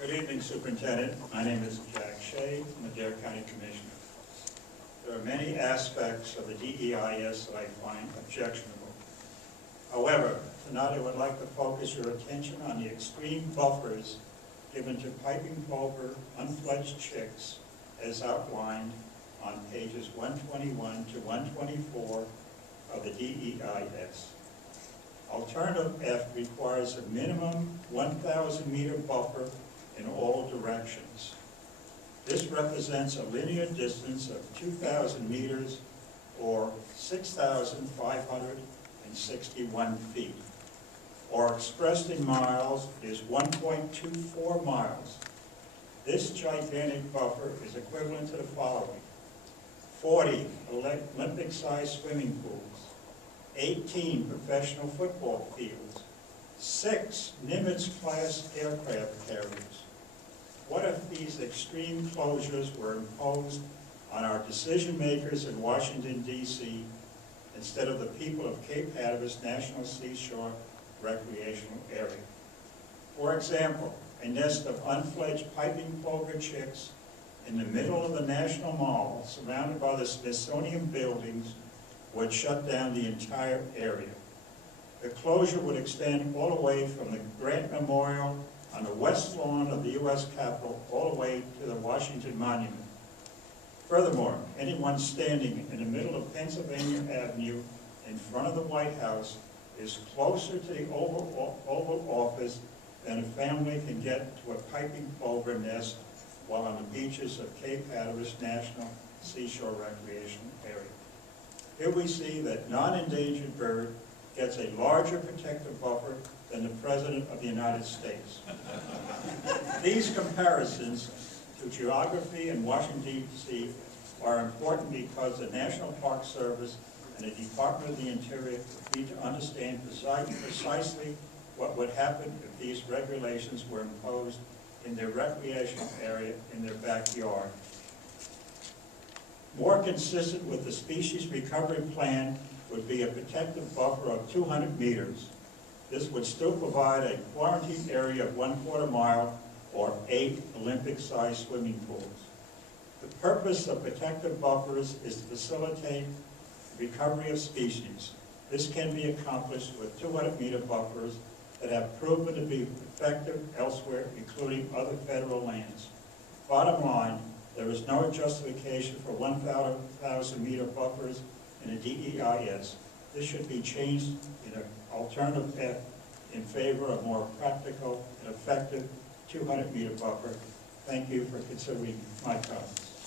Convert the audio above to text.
Good evening, Superintendent. My name is Jack Shea. I'm the Dare County Commissioner. There are many aspects of the DEIS that I find objectionable. However, tonight I would like to focus your attention on the extreme buffers given to piping plover unfledged chicks as outlined on pages 121 to 124 of the DEIS. Alternative F requires a minimum 1,000 meter buffer in all directions. This represents a linear distance of 2,000 meters or 6,561 feet, or expressed in miles is 1.24 miles. This gigantic buffer is equivalent to the following: 40 Olympic-sized swimming pools, 18 professional football fields, 6 Nimitz-class aircraft carriers. What if these extreme closures were imposed on our decision makers in Washington, D.C., instead of the people of Cape Hatteras National Seashore Recreational Area? For example, a nest of unfledged piping plover chicks in the middle of the National Mall, surrounded by the Smithsonian buildings, would shut down the entire area. The closure would extend all the way from the Grant Memorial on the west lawn of the U.S. Capitol all the way to the Washington Monument. Furthermore, anyone standing in the middle of Pennsylvania Avenue in front of the White House is closer to the Oval Office than a family can get to a piping plover nest while on the beaches of Cape Hatteras National Seashore Recreational Area. Here we see that non-endangered bird gets a larger protective buffer than the President of the United States. These comparisons to geography in Washington, D.C. are important because the National Park Service and the Department of the Interior need to understand precisely what would happen if these regulations were imposed in their recreational area in their backyard. More consistent with the species recovery plan would be a protective buffer of 200 meters. This would still provide a quarantine area of 1/4 mile or 8 Olympic-sized swimming pools. The purpose of protective buffers is to facilitate recovery of species. This can be accomplished with 200-meter buffers that have proven to be effective elsewhere, including other federal lands. Bottom line, there is no justification for 1,000-meter buffers in a DEIS. This should be changed in an alternative F in favor of more practical and effective 200-meter buffer. Thank you for considering my comments.